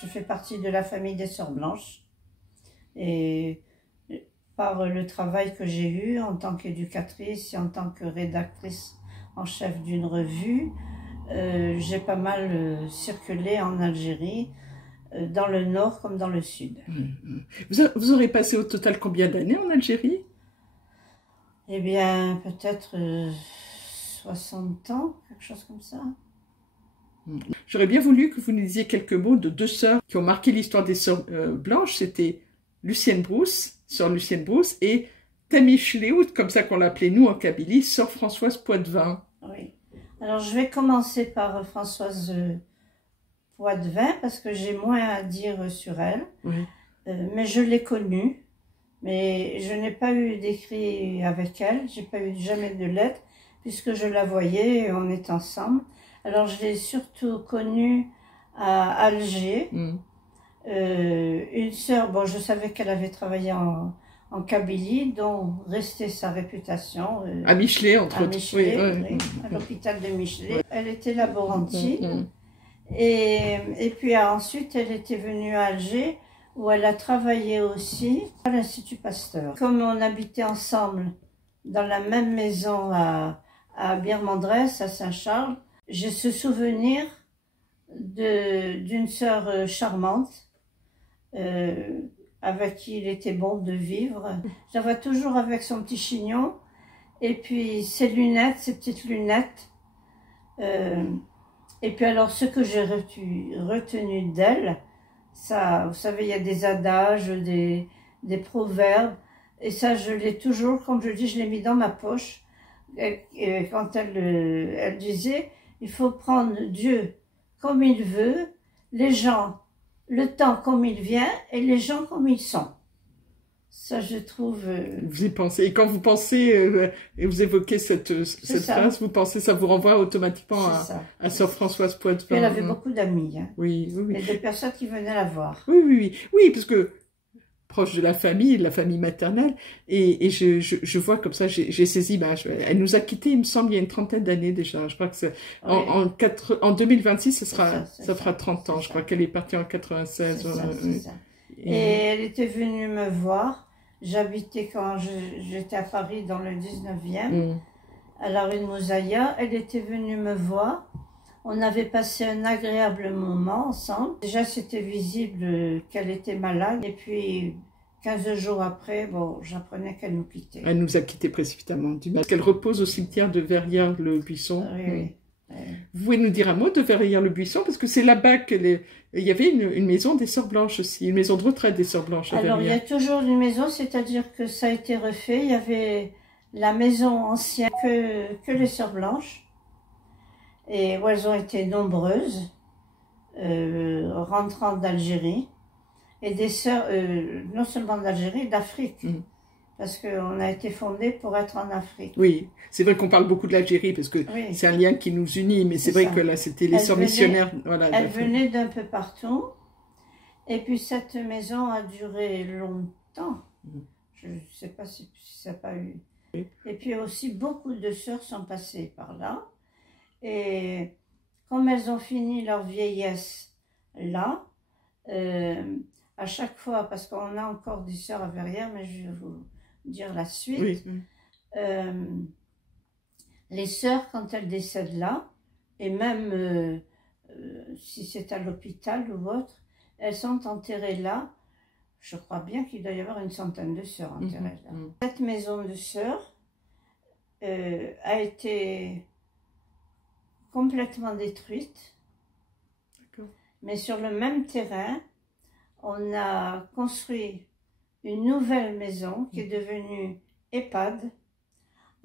Je fais partie de la famille des Sœurs Blanches et par le travail que j'ai eu en tant qu'éducatrice et en tant que rédactrice en chef d'une revue, j'ai pas mal circulé en Algérie, dans le nord comme dans le sud. Vous aurez passé au total combien d'années en Algérie? Eh bien, peut-être 60 ans, quelque chose comme ça. J'aurais bien voulu que vous nous disiez quelques mots de deux sœurs qui ont marqué l'histoire des Sœurs Blanches. C'était Lucienne Brousse, sœur Lucienne Brousse, et Tammy Schleout, comme ça qu'on l'appelait nous en Kabylie, sœur Françoise Poitvin. Oui. Alors, je vais commencer par Françoise Poitvin parce que j'ai moins à dire sur elle. Oui. Mais je l'ai connue, mais je n'ai pas eu d'écrit avec elle, j'ai pas eu jamais de lettres, puisque je la voyais, on est ensemble. Alors je l'ai surtout connue à Alger. Une sœur, bon, je savais qu'elle avait travaillé en Kabylie, dont restait sa réputation. À Michelet, entre autres. Michelet, oui, à l'hôpital de Michelet. Elle était laborantine. Et puis ensuite, elle était venue à Alger, où elle a travaillé aussi à l'Institut Pasteur. Comme on habitait ensemble dans la même maison à Bière-Mandresse, à Saint-Charles, j'ai ce souvenir d'une sœur charmante, avec qui il était bon de vivre. Je la vois toujours avec son petit chignon, et puis ses lunettes, ses petites lunettes. Et puis alors, ce que j'ai retenu d'elle, ça, vous savez, il y a des adages, des proverbes, et ça, je l'ai toujours, comme je dis, je l'ai mis dans ma poche. Et quand elle disait, il faut prendre Dieu comme il veut, les gens, le temps comme il vient, et les gens comme ils sont. Ça, je trouve... Vous y pensez. Et quand vous pensez, et vous évoquez cette phrase, vous pensez, ça vous renvoie automatiquement à sœur Françoise Poitvin. Elle avait beaucoup d'amis. Hein. Oui, oui, oui. Et de personnes qui venaient la voir. Oui, oui, oui. Oui, parce que proche de la famille maternelle, et je vois comme ça, j'ai ces images. Elle nous a quittés, il me semble, il y a une trentaine d'années déjà. Je crois que c'est en 2026, ça fera 30 ans. Je crois qu'elle est partie en 96. C'est ça. Et elle était venue me voir. J'habitais quand j'étais à Paris dans le 19e, à la rue de Mosaïa. Elle était venue me voir. On avait passé un agréable moment ensemble. Déjà, c'était visible qu'elle était malade. Et puis, 15 jours après, bon, j'apprenais qu'elle nous quittait. Elle nous a quittés précipitamment. Parce qu'elle repose au cimetière de Verrières-le-Buisson. Oui. Vous pouvez nous dire un mot de Verrières-le-Buisson? Parce que c'est là-bas qu'il y avait une maison des Sœurs Blanches aussi, une maison de retraite des Sœurs Blanches à Alors, il y a Verrières. toujours une maison, c'est-à-dire que ça a été refait. Il y avait la maison ancienne que les Sœurs Blanches, et où elles ont été nombreuses, rentrant d'Algérie, et des sœurs, non seulement d'Algérie, d'Afrique. Parce qu'on a été fondé pour être en Afrique. Oui, c'est vrai qu'on parle beaucoup de l'Algérie, parce que c'est un lien qui nous unit, mais c'est vrai que là, c'était les sœurs missionnaires. Voilà, elles venaient d'un peu partout, et puis cette maison a duré longtemps. Je ne sais pas si ça n'a pas eu. Et puis aussi, beaucoup de sœurs sont passées par là, et comme elles ont fini leur vieillesse là, à chaque fois, parce qu'on a encore des sœurs à Verrières, mais je vais vous dire la suite. Les sœurs, quand elles décèdent là, et même si c'est à l'hôpital ou autre, elles sont enterrées là. Je crois bien qu'il doit y avoir une centaine de sœurs enterrées là. Cette maison de sœurs a été complètement détruite, mais sur le même terrain, on a construit une nouvelle maison qui est devenue EHPAD,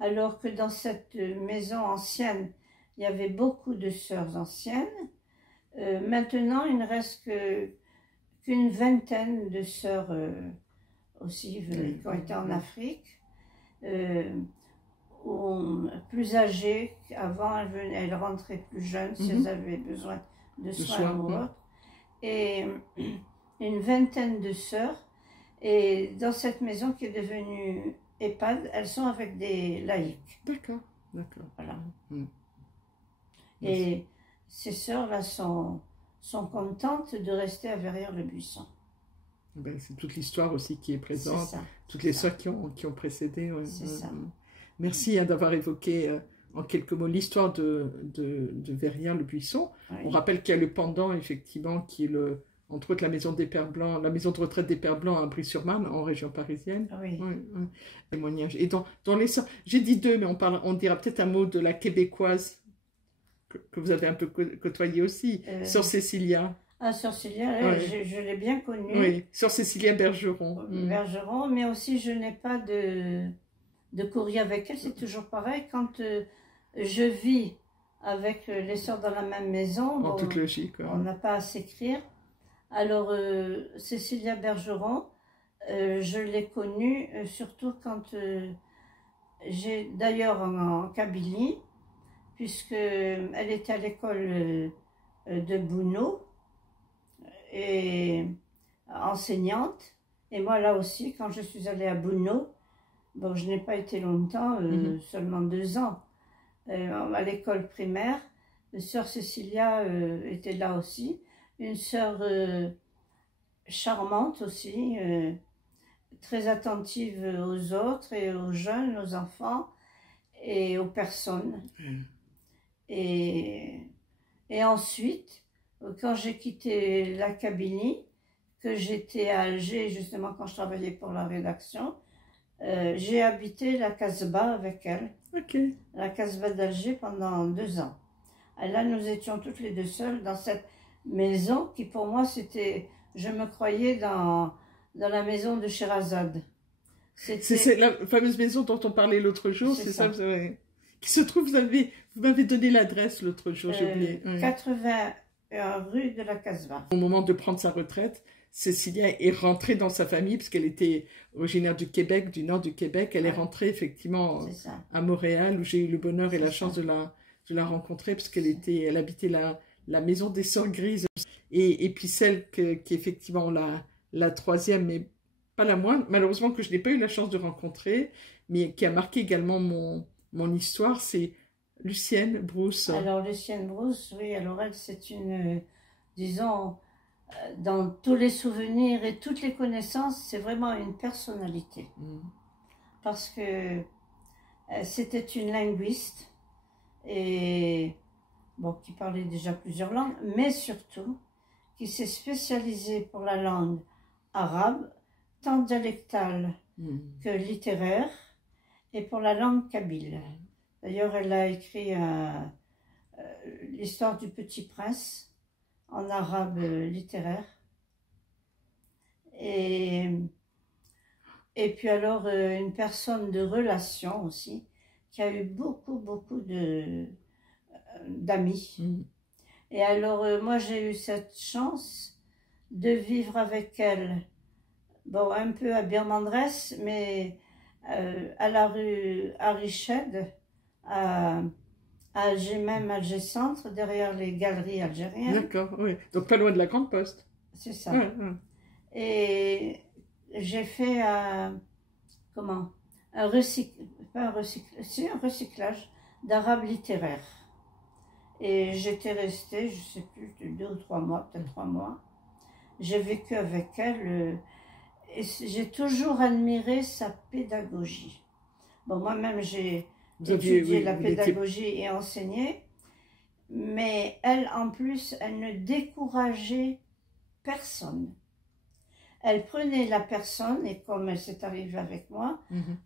alors que dans cette maison ancienne, il y avait beaucoup de sœurs anciennes. Maintenant, il ne reste qu'une vingtaine de sœurs aussi qui ont été en Afrique, plus âgées. Avant, elles rentraient plus jeunes si elles avaient besoin de soins ou autre. Et une vingtaine de sœurs. Et dans cette maison qui est devenue EHPAD, elles sont avec des laïcs. D'accord, d'accord. Voilà. Et ces sœurs-là sont sont contentes de rester à Verrières-le-Buisson. Ben, c'est toute l'histoire aussi qui est présente, Ça, toutes les sœurs qui ont précédé. Ouais. c'est ça. Merci hein, d'avoir évoqué en quelques mots l'histoire de Verrières-le-Buisson. Oui. On rappelle qu'il y a le pendant, effectivement, qui est entre autres la maison des Pères Blancs, la maison de retraite des Pères Blancs à Brie-sur-Marne, en région parisienne. Oui. Témoignage. Et dans les sœurs, j'ai dit deux, mais on dira peut-être un mot de la québécoise que vous avez un peu côtoyée aussi, Sœur Cécilia. Ah, Sœur Cécilia, je l'ai bien connue. Oui, Sœur Cécilia Bergeron. Bergeron, mais aussi je n'ai pas de courrier avec elle, c'est toujours pareil. Quand je vis avec les sœurs dans la même maison, En toute logique. On n'a pas à s'écrire. Alors, Cécilia Bergeron, je l'ai connue surtout quand j'ai, d'ailleurs en Kabylie, puisque elle était à l'école de Bouno, et enseignante. Et moi, là aussi, quand je suis allée à Bouno, bon, je n'ai pas été longtemps, seulement 2 ans, à l'école primaire. Sœur Cécilia était là aussi. Une sœur charmante aussi, très attentive aux autres et aux jeunes, aux enfants et aux personnes. Et ensuite, quand j'ai quitté la Kabylie, que j'étais à Alger, justement quand je travaillais pour la rédaction, j'ai habité la Casbah avec elle, la Casbah d'Alger pendant 2 ans. Et là, nous étions toutes les deux seules dans cette maison qui pour moi c'était, je me croyais dans la maison de Sherazade. C'est la fameuse maison dont on parlait l'autre jour, c'est ça, qui se trouve, vous m'avez donné l'adresse l'autre jour, j'ai oublié. 81 rue de la Casbah. Au moment de prendre sa retraite, Cécilia est rentrée dans sa famille, parce qu'elle était originaire du Québec, du nord du Québec. Elle est rentrée effectivement à Montréal, où j'ai eu le bonheur et la chance de la rencontrer, parce elle habitait la maison des Sœurs Grises. Et puis celle qui est effectivement la troisième, mais pas la moindre, malheureusement que je n'ai pas eu la chance de rencontrer, mais qui a marqué également mon histoire, c'est Lucienne Brousse. Alors Lucienne Brousse, oui, alors elle c'est une, disons, dans tous les souvenirs et toutes les connaissances, c'est vraiment une personnalité. Parce que c'était une linguiste, et bon, qui parlait déjà plusieurs langues, mais surtout qui s'est spécialisée pour la langue arabe, tant dialectale que littéraire, et pour la langue kabyle. D'ailleurs, elle a écrit l'histoire du Petit Prince en arabe littéraire. Et puis alors, une personne de relation aussi, qui a eu beaucoup d'amis. Et alors, moi, j'ai eu cette chance de vivre avec elle, bon, un peu à Birmandress, mais à la rue Hariched, à Alger même, Alger Centre, derrière les galeries algériennes. D'accord, oui. Donc pas loin de la Grande Poste. C'est ça. Et j'ai fait un recyclage d'arabe littéraire. Et j'étais restée, je ne sais plus, 2 ou 3 mois, peut-être 3 mois. J'ai vécu avec elle et j'ai toujours admiré sa pédagogie. Bon, moi-même, j'ai étudié la pédagogie et enseigné, mais elle, en plus, elle ne décourageait personne. Elle prenait la personne, et comme c'est arrivé avec moi,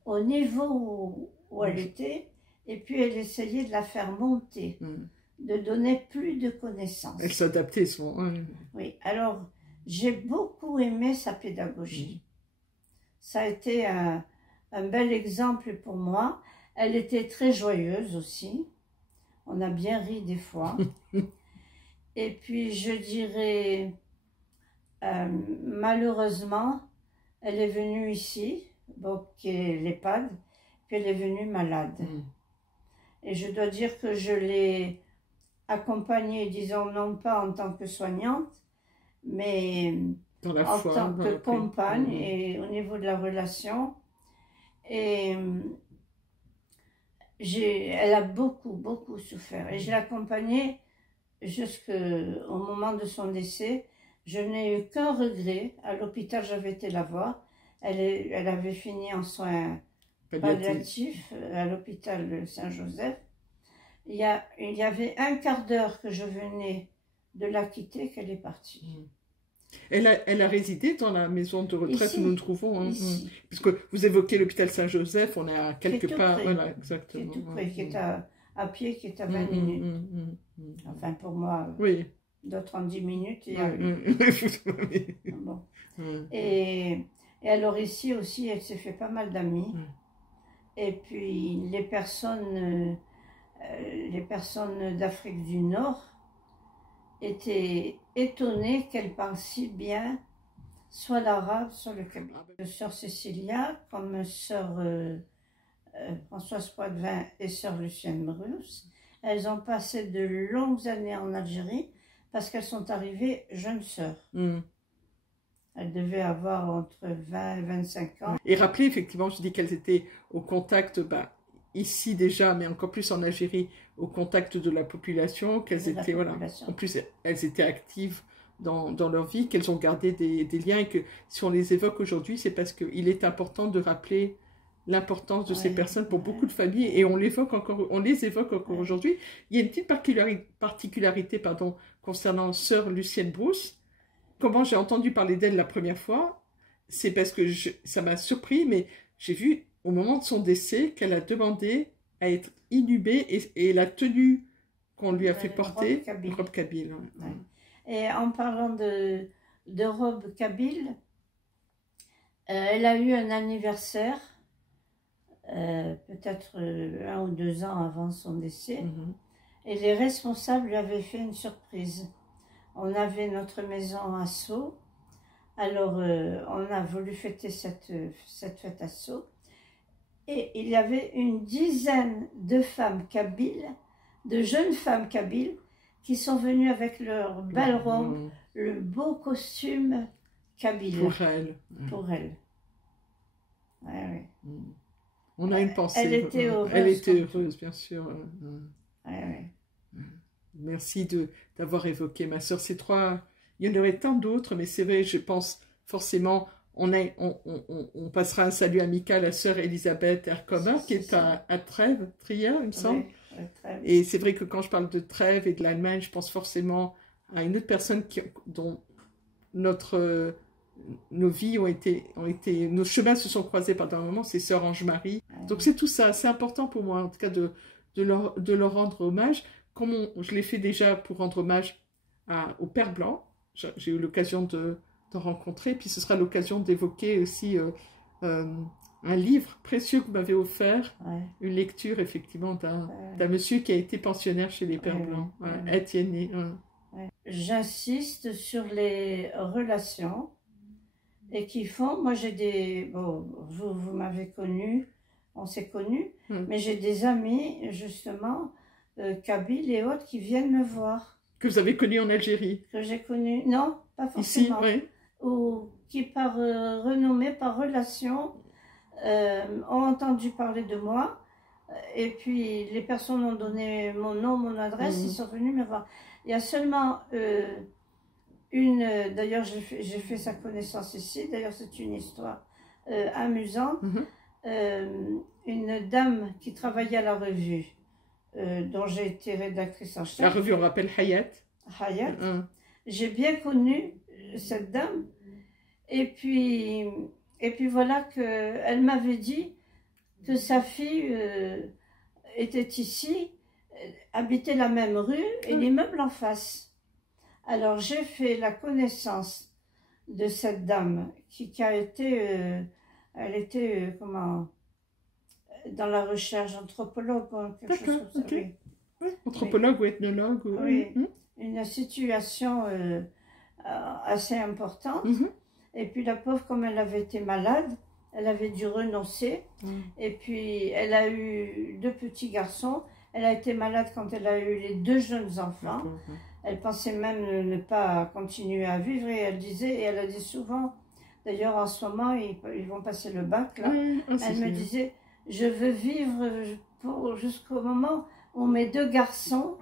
au niveau où elle était, et puis elle essayait de la faire monter, de donner plus de connaissances. Elle s'adaptait souvent. Oui, alors j'ai beaucoup aimé sa pédagogie. Ça a été un bel exemple pour moi. Elle était très joyeuse aussi. On a bien ri des fois. Et puis je dirais, malheureusement, elle est venue ici, bon, qui est l'EHPAD, puis elle est venue malade. Et je dois dire que je l'ai accompagnée, disons, non pas en tant que soignante, mais en tant que compagne et au niveau de la relation. Et elle a beaucoup souffert. Et je l'ai accompagnée jusqu'au moment de son décès, je n'ai eu qu'un regret. À l'hôpital, j'avais été la voir. Elle avait fini en soins palliatifs à l'hôpital Saint-Joseph. Il y avait un quart d'heure que je venais de la quitter qu'elle est partie. Elle a résidé dans la maison de retraite Ici, où nous nous trouvons. Hein, ici. Puisque vous évoquez l'hôpital Saint-Joseph, on est à quelque part. Voilà, exactement. Qui est tout près, qui est à pied, qui est à 20 minutes. Enfin, pour moi, oui. D'autres en 10 minutes. Et, bon. Et alors ici aussi, elle s'est fait pas mal d'amis. Et puis les personnes d'Afrique du Nord étaient étonnées qu'elle parle si bien soit l'arabe, soit le kabyle. Sœur Cécilia, comme sœur Françoise Poitvin et sœur Lucienne Bruce, elles ont passé de longues années en Algérie parce qu'elles sont arrivées jeunes sœurs. Elles devaient avoir entre 20 et 25 ans. Et rappelez, effectivement, je dis qu'elles étaient au contact, ici déjà, mais encore plus en Algérie, au contact de la population, qu'elles étaient, voilà, en plus, elles étaient actives dans leur vie, qu'elles ont gardé des liens, et que si on les évoque aujourd'hui, c'est parce qu'il est important de rappeler l'importance de ces personnes pour beaucoup de familles, et on les évoque encore aujourd'hui. Il y a une petite particularité concernant sœur Lucienne Bruce. Comment j'ai entendu parler d'elle la première fois, c'est parce que ça m'a surpris, mais j'ai vu au moment de son décès qu'elle a demandé à être inhumée, et la tenue qu'on lui a fait porter, robe kabyle. Et en parlant de robe kabyle, elle a eu un anniversaire, peut-être 1 ou 2 ans avant son décès, et les responsables lui avaient fait une surprise. On avait notre maison à Sceaux, alors on a voulu fêter cette fête à Sceaux, et il y avait une dizaine de femmes kabyles, de jeunes femmes kabyles, qui sont venues avec leurs belles robes, le beau costume kabyle. Pour elles. Pour elles. Ouais. On a une pensée. Elle était heureuse. Elle était heureuse, bien sûr. Ouais. Merci d'avoir évoqué ma sœur. Ces trois, il y en aurait tant d'autres, mais c'est vrai, je pense forcément, on passera un salut amical à sœur Elisabeth Ercomer, qui est à Trèves, Trier, il me semble. Et c'est vrai que quand je parle de Trèves et de l'Allemagne, je pense forcément à une autre personne dont nos vies ont été, nos chemins se sont croisés pendant un moment, c'est sœur Ange-Marie. Donc c'est tout ça, c'est important pour moi, en tout cas, de leur rendre hommage, comme je l'ai fait déjà pour rendre hommage au Père Blanc. J'ai eu l'occasion de rencontrer, puis ce sera l'occasion d'évoquer aussi un livre précieux que vous m'avez offert, une lecture effectivement d'un monsieur qui a été pensionnaire chez les Pères Blancs, Étienne. J'insiste sur les relations et qui font, moi j'ai vous m'avez connu, on s'est connus, mais j'ai des amis justement, kabyles et autres qui viennent me voir. Que vous avez connu en Algérie? Que j'ai connu, non, pas forcément. Ici, oui. Ou qui par renommée, par relation, ont entendu parler de moi, et puis les personnes ont donné mon nom, mon adresse, ils sont venus me voir. Il y a seulement d'ailleurs j'ai fait sa connaissance ici, d'ailleurs c'est une histoire amusante, une dame qui travaillait à la revue, dont j'ai été rédactrice en chef. La revue, on rappelle Hayat. J'ai bien connu cette dame, et puis voilà qu'elle m'avait dit que sa fille était ici, habitait la même rue et l'immeuble en face. Alors j'ai fait la connaissance de cette dame qui a été, elle était dans la recherche, anthropologue, quelque chose comme ça. Anthropologue ou ethnologue. Une situation assez importante. Et puis la pauvre, comme elle avait été malade, elle avait dû renoncer. Et puis elle a eu 2 petits garçons. Elle a été malade quand elle a eu les 2 jeunes enfants. Elle pensait même ne pas continuer à vivre, et elle disait, et elle a dit souvent, d'ailleurs en ce moment ils vont passer le bac là, elle me disait, je veux vivre jusqu'au moment où mes 2 garçons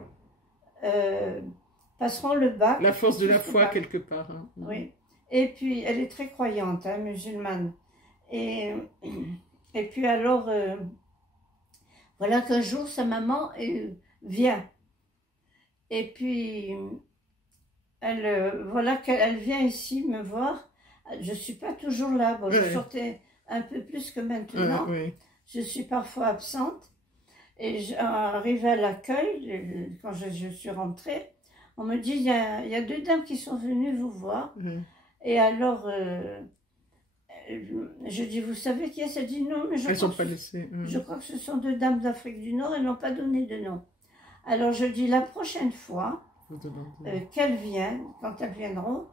passeront le bac. La force de la plus le foi, bac. quelque part. Hein. Oui. Et puis, elle est très croyante, hein, musulmane. Et puis alors, voilà qu'un jour, sa maman vient. Et puis, voilà qu'elle vient ici me voir. Je ne suis pas toujours là. Bon, je sortais un peu plus que maintenant. Je suis parfois absente. Et arrivée à l'accueil, quand je suis rentrée, on me dit, il y a deux dames qui sont venues vous voir. Et alors, je dis, vous savez qui est-ce? Elle dit, non, mais je crois que ce sont deux dames d'Afrique du Nord, elles n'ont pas donné de nom. Alors je dis, la prochaine fois qu'elles viennent, quand elles viendront,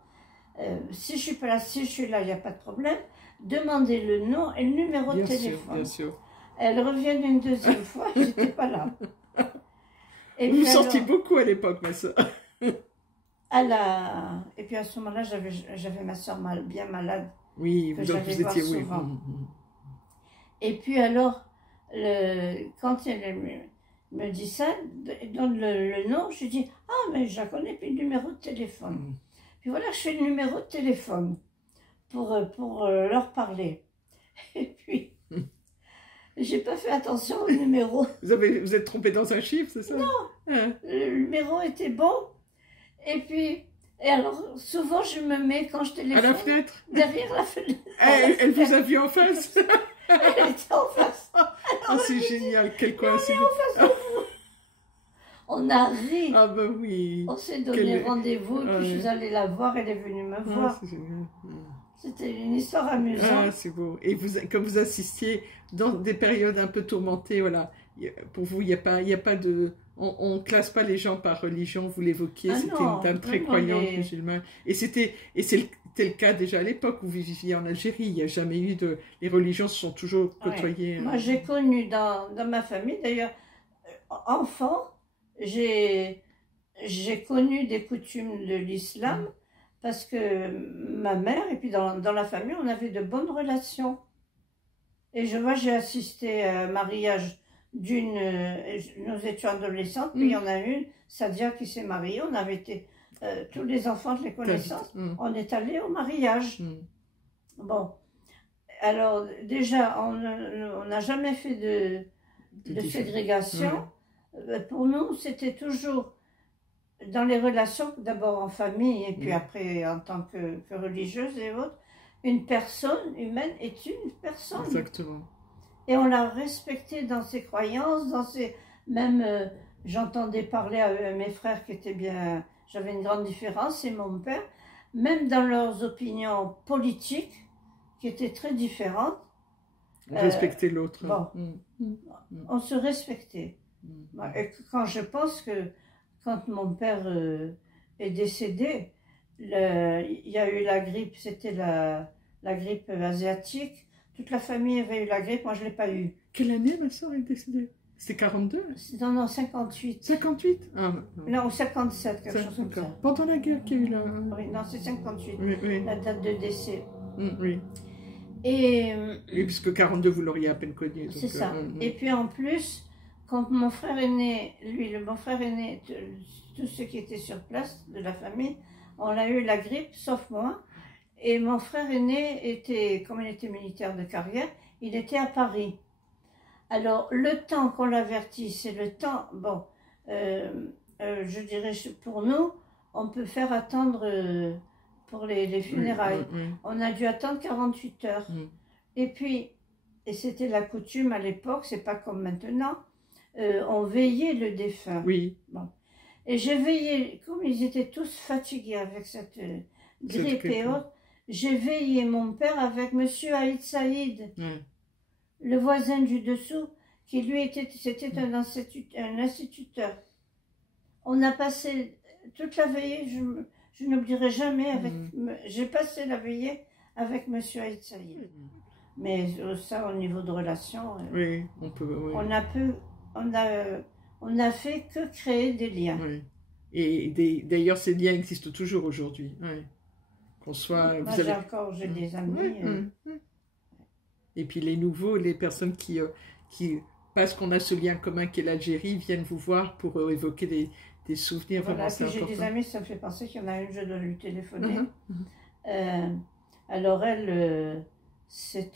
si je suis pas là, si je suis là, il n'y a pas de problème, demandez le nom et le numéro de téléphone. Bien sûr. Elles reviennent une deuxième fois, je n'étais pas là. Et vous sortiez beaucoup à l'époque, ma soeur. Et puis à ce moment-là, j'avais ma soeur bien malade. Oui, vous étiez, oui. Et puis alors, quand elle me dit ça, donne le nom, je dis, ah, mais je la connais, puis le numéro de téléphone. Puis voilà, je fais le numéro de téléphone pour leur parler. Et puis, j'ai pas fait attention au numéro. Vous êtes trompé dans un chiffre, c'est ça? Non, le numéro était bon. Et alors, souvent, je me mets, quand je téléphone... À la fenêtre? Derrière la fenêtre. Elle vous a vu en face? Elle était en face. Oh, c'est génial, quelle coïncidence. On a ri. Ah ben oui. On s'est donné rendez-vous, puis je suis allée la voir, elle est venue me voir. C'est génial. C'était une histoire amusante. Ah, c'est beau. Et comme vous assistiez dans des périodes un peu tourmentées, voilà, pour vous, il n'y a pas de... On ne classe pas les gens par religion, vous l'évoquiez, c'était une dame très croyante musulmane. Et c'était le cas déjà à l'époque où vous viviez en Algérie, il n'y a jamais eu de... Les religions se sont toujours côtoyées. Moi, j'ai connu dans ma famille, d'ailleurs, enfant, j'ai connu des coutumes de l'islam, parce que ma mère, et puis dans la famille, on avait de bonnes relations. Et j'ai assisté à un mariage nous étions adolescentes, puis il y en a une, Sadia, qui s'est mariée, on avait été, tous les enfants de les connaissances, on est allés au mariage. Bon, alors déjà, on n'a jamais fait de ségrégation. Pour nous, c'était toujours dans les relations, d'abord en famille, et puis après en tant que religieuse et autres, une personne humaine est une personne. Exactement. Et on l'a respecté dans ses croyances, même j'entendais parler à mes frères qui étaient bien, j'avais une grande différence, et mon père, même dans leurs opinions politiques, qui étaient très différentes. Respecter l'autre. Bon, on se respectait. Et quand je pense que quand mon père est décédé, il y a eu la grippe, c'était la grippe asiatique. Toute la famille avait eu la grippe, moi je ne l'ai pas eu. Quelle année ma soeur est décédée? C'est 42? Non, 58. 58? Ah, non, 57, quelque chose comme ça. Pendant la guerre qu'il y a eu là. Oui, non, c'est 58, la date de décès. Oui, puisque 42, vous l'auriez à peine connu. C'est ça. Et puis en plus, quand mon frère est né, mon frère est né, tous ceux qui étaient sur place de la famille, on a eu la grippe, sauf moi. Et mon frère aîné comme il était militaire de carrière, il était à Paris. Alors, le temps qu'on l'avertit, c'est le temps, bon, je dirais pour nous, on peut faire attendre pour les funérailles. On a dû attendre 48 heures. Et puis, et c'était la coutume à l'époque, c'est pas comme maintenant, on veillait le défunt. Oui. Bon. Et j'ai veillé, comme ils étaient tous fatigués avec cette grippe et autres, j'ai veillé mon père avec monsieur Aïd Saïd, le voisin du dessous, qui lui c'était un instituteur. On a passé toute la veillée, je n'oublierai jamais, j'ai passé la veillée avec monsieur Aïd Saïd. Mais ça, au niveau de relations, oui, on peut. Oui. On a fait que créer des liens. Oui. Et d'ailleurs, ces liens existent toujours aujourd'hui. Oui. Qu'on soit. Moi, j'ai des amis. Et puis les nouveaux, les personnes qui parce qu'on a ce lien commun qu'est l'Algérie, viennent vous voir pour évoquer des souvenirs Voilà, vraiment puis j'ai importants. des amis, ça me fait penser qu'il y en a une, je dois lui téléphoner. Mhm. Alors elle,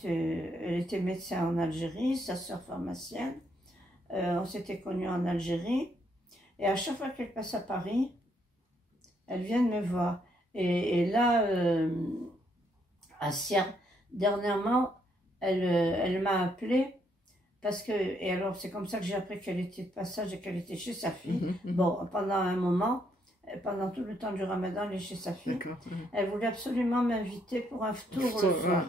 elle était médecin en Algérie, sa sœur pharmacienne. On s'était connus en Algérie. Et à chaque fois qu'elle passe à Paris, elle vient me voir. Et là, à Sierre, dernièrement, elle m'a appelée parce que, et alors c'est comme ça que j'ai appris qu'elle était de passage et qu'elle était chez sa fille. Bon, pendant un moment, pendant tout le temps du Ramadan, elle est chez sa fille. Elle voulait absolument m'inviter pour un tour le soir.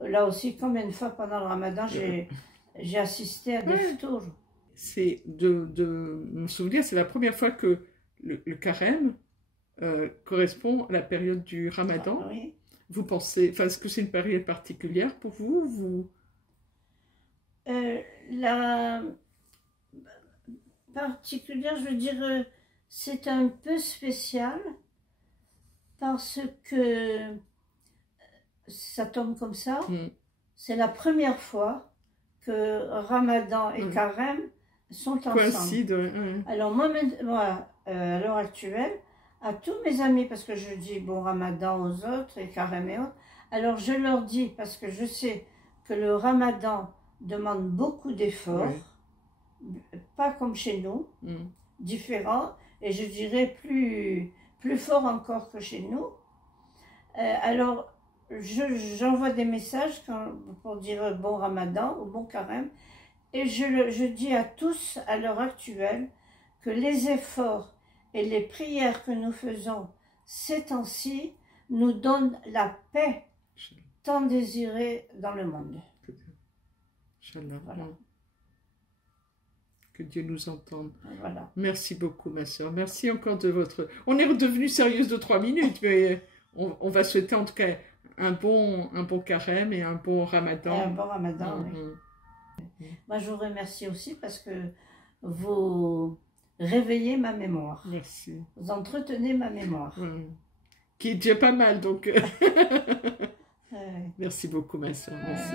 Là aussi, combien de fois pendant le Ramadan, j'ai assisté à des tours. C'est de mon souvenir, c'est la première fois que le carême correspond à la période du Ramadan. Ah, oui. Vous pensez, enfin, est-ce que c'est une période particulière pour vous? La particulière, je veux dire, c'est un peu spécial parce que ça tombe comme ça. C'est la première fois que Ramadan et Carême sont ensemble. Coïncident. Alors moi, à l'heure actuelle, à tous mes amis, parce que je dis bon Ramadan aux autres et Carême et autres, alors je leur dis, parce que je sais que le Ramadan demande beaucoup d'efforts, pas comme chez nous, différent, et je dirais plus fort encore que chez nous. Alors, j'envoie des messages pour dire bon Ramadan ou bon Carême, et je dis à tous à l'heure actuelle que les efforts et les prières que nous faisons ces temps-ci nous donnent la paix tant désirée dans le monde. Voilà. Que Dieu nous entende. Voilà. Merci beaucoup, ma soeur. Merci encore de votre... On est redevenu sérieuse de 3 minutes, mais on va souhaiter en tout cas un bon carême et un bon Ramadan. Et un bon Ramadan, oui. Moi, je vous remercie aussi parce que vous réveillez ma mémoire. Merci. Vous entretenez ma mémoire. Qui est déjà pas mal, donc... Merci beaucoup, ma soeur. Merci.